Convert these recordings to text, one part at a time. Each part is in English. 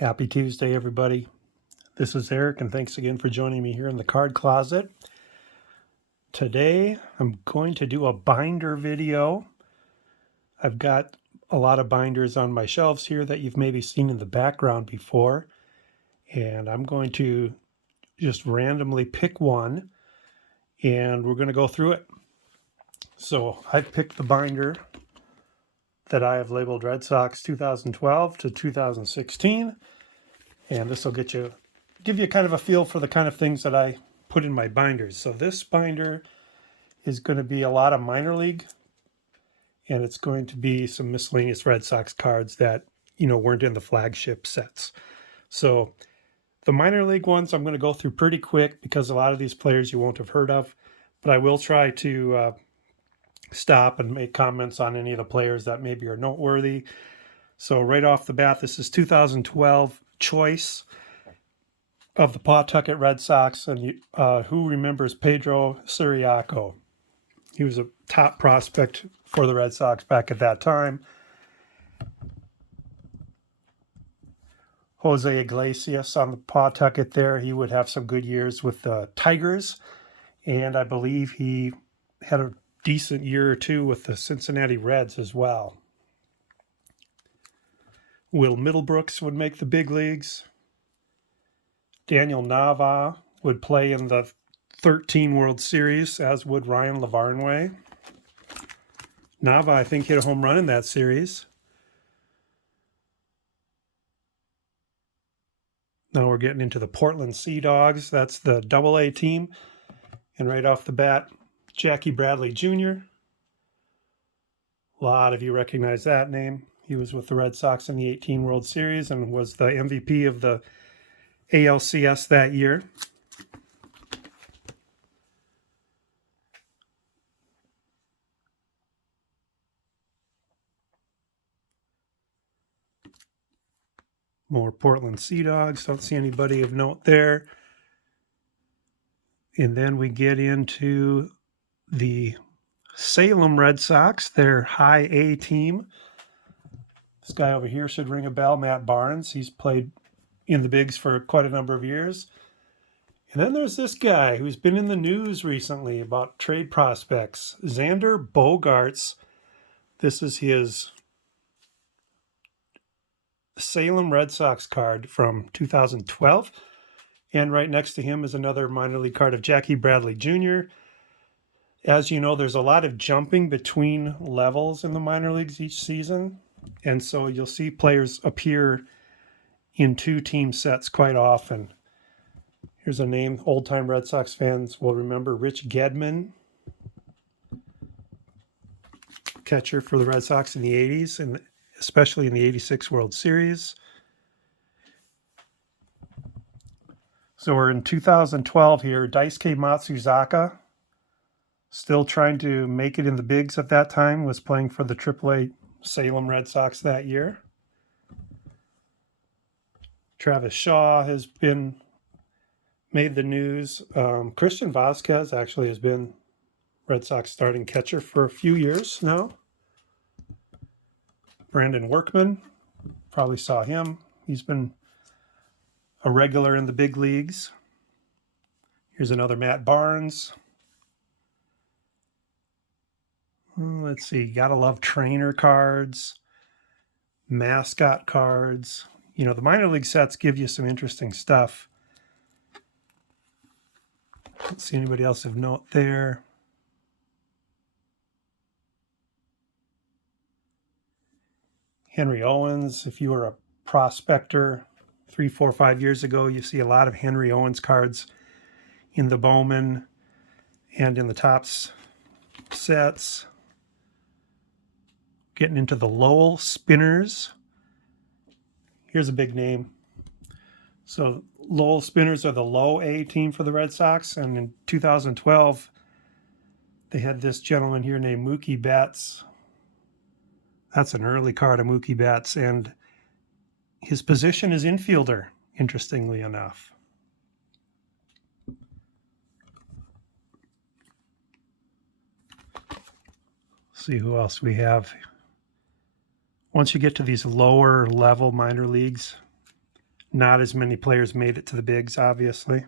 Happy Tuesday, everybody. This is Eric, and thanks again for joining me here in the card closet. Today, I'm going to do a binder video. I've got a lot of binders on my shelves here that you've maybe seen in the background before, and I'm going to just randomly pick one, and we're going to go through it. So I've picked the binder that I have labeled Red Sox 2012 to 2016, and this will give you kind of a feel for the kind of things that I put in my binders. So this binder is going to be a lot of minor league, and it's going to be some miscellaneous Red Sox cards that, weren't in the flagship sets. So the minor league ones I'm going to go through pretty quick because a lot of these players you won't have heard of, but I will try to stop and make comments on any of the players that maybe are noteworthy. So right off the bat, this is 2012 choice of the Pawtucket Red Sox, and who remembers Pedro Ciriaco? He was a top prospect for the Red Sox back at that time. Jose Iglesias on the Pawtucket there. He would have some good years with the Tigers, and I believe he had a decent year or two with the Cincinnati Reds as well. Will Middlebrooks would make the big leagues. Daniel Nava would play in the 13 World Series, as would Ryan Lavarnway. Nava, I think, hit a home run in that series. Now we're getting into the Portland Sea Dogs. That's the Double-A team. And right off the bat, Jackie Bradley Jr. A lot of you recognize that name. He was with the Red Sox in the 18 World Series and was the MVP of the ALCS that year. More Portland Sea Dogs. Don't see anybody of note there. And then we get into the Salem Red Sox, their high A team. This guy over here should ring a bell, Matt Barnes. He's played in the bigs for quite a number of years. And then there's this guy who's been in the news recently about trade prospects, Xander Bogaerts. This is his Salem Red Sox card from 2012. And right next to him is another minor league card of Jackie Bradley Jr. As you know, there's a lot of jumping between levels in the minor leagues each season. And so you'll see players appear in two team sets quite often. Here's a name old-time Red Sox fans will remember, Rich Gedman, catcher for the Red Sox in the 80s, and especially in the 86 World Series. So we're in 2012 here. Daisuke Matsuzaka, still trying to make it in the bigs at that time, was playing for the AAA Salem Red Sox that year. Travis Shaw has made the news. Christian Vasquez actually has been Red Sox starting catcher for a few years now. Brandon Workman, probably saw him. He's been a regular in the big leagues. Here's another Matt Barnes. Let's see, gotta love trainer cards, mascot cards. The minor league sets give you some interesting stuff. Don't see anybody else of note there. Henry Owens, if you were a prospector 3, 4, 5 years ago, you see a lot of Henry Owens cards in the Bowman and in the Topps sets. Getting into the Lowell Spinners. Here's a big name. So Lowell Spinners are the low A team for the Red Sox, and in 2012, they had this gentleman here named Mookie Betts. That's an early card of Mookie Betts, and his position is infielder, interestingly enough. See who else we have. Once you get to these lower level minor leagues, Not as many players made it to the bigs, obviously.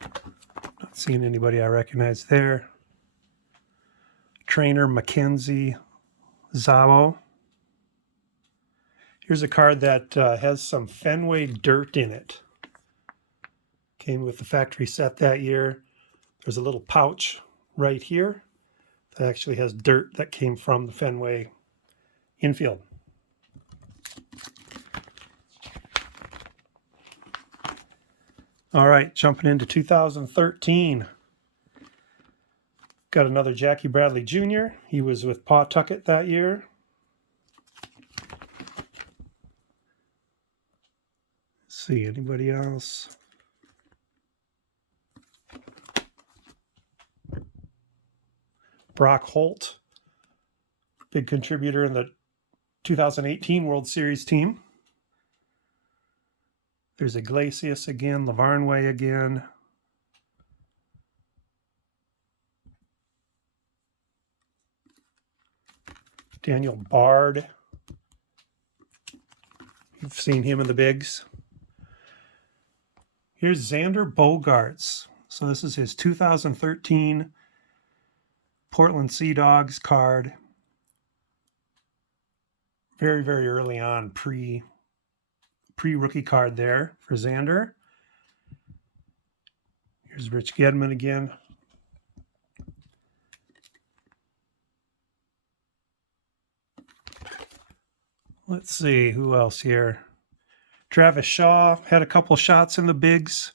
Not seeing anybody I recognize there. Trainer Mackenzie Zabo. Here's a card that has some Fenway dirt in it. Came with the factory set that year. There's a little pouch right here that actually has dirt that came from the Fenway infield. All right, jumping into 2013. Got another Jackie Bradley Jr. He was with Pawtucket that year. Let's see, anybody else? Brock Holt, big contributor in the 2018 World Series team. There's Iglesias again, Lavarnway again. Daniel Bard. You've seen him in the bigs. Here's Xander Bogaerts. So this is his 2013 Portland Sea Dogs card. Very, very early on, pre-rookie card there for Xander. Here's Rich Gedman again. Let's see, who else here? Travis Shaw had a couple shots in the bigs.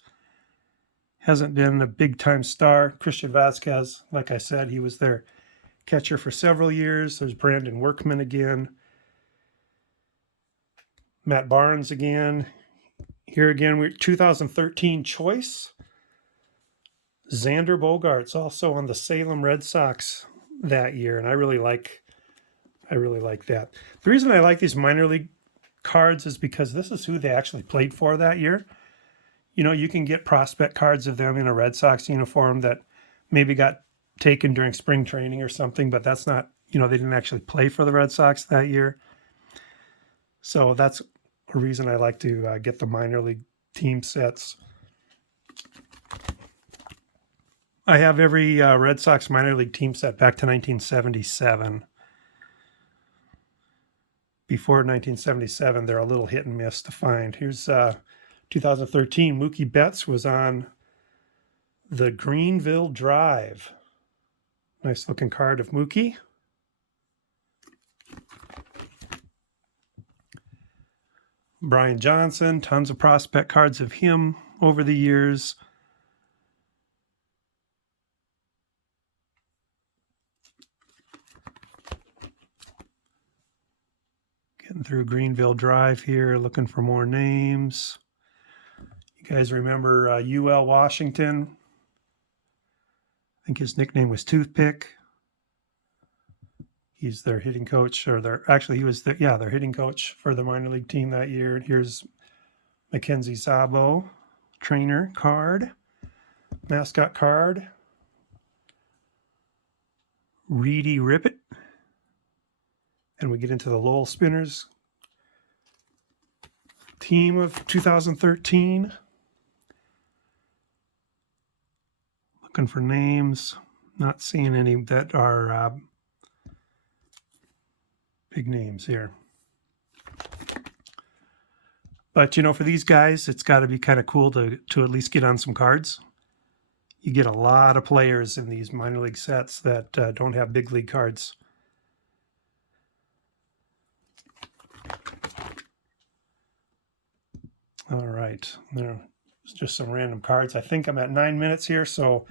Hasn't been a big-time star. Christian Vasquez, like I said, he was their catcher for several years. There's Brandon Workman again. Matt Barnes again. Here again, we're 2013 choice. Xander Bogaerts, also on the Salem Red Sox that year, and I really like that. The reason I like these minor league cards is because this is who they actually played for that year. You know, you can get prospect cards of them in a Red Sox uniform that maybe got taken during spring training or something, but that's not, you know, they didn't actually play for the Red Sox that year. So that's a reason I like to get the minor league team sets. I have every Red Sox minor league team set back to 1977. Before 1977, they're a little hit and miss to find. Here's 2013. Mookie Betts was on the Greenville Drive. Nice looking card of Mookie. Brian Johnson, tons of prospect cards of him over the years. Getting through Greenville Drive here, looking for more names. You guys remember UL Washington? I think his nickname was Toothpick. He's their hitting coach, or he was their hitting coach for the minor league team that year. Here's Mackenzie Zabo, trainer card, mascot card. Reedy Rippett. And we get into the Lowell Spinners team of 2013. Looking for names. Not seeing any that are big names here. But, you know, for these guys, it's got to be kind of cool to at least get on some cards. You get a lot of players in these minor league sets that don't have big league cards. All right, there's just some random cards. I think I'm at 9 minutes here, so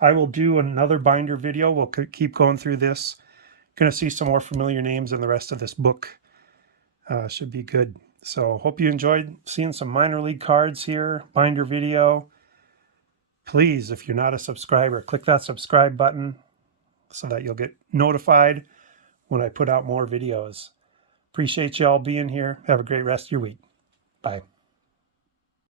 I will do another binder video. We'll keep going through this. Going to see some more familiar names in the rest of this book. Should be good. So hope you enjoyed seeing some minor league cards here, binder video. Please, if you're not a subscriber, click that subscribe button so that you'll get notified when I put out more videos. Appreciate you all being here. Have a great rest of your week. Bye.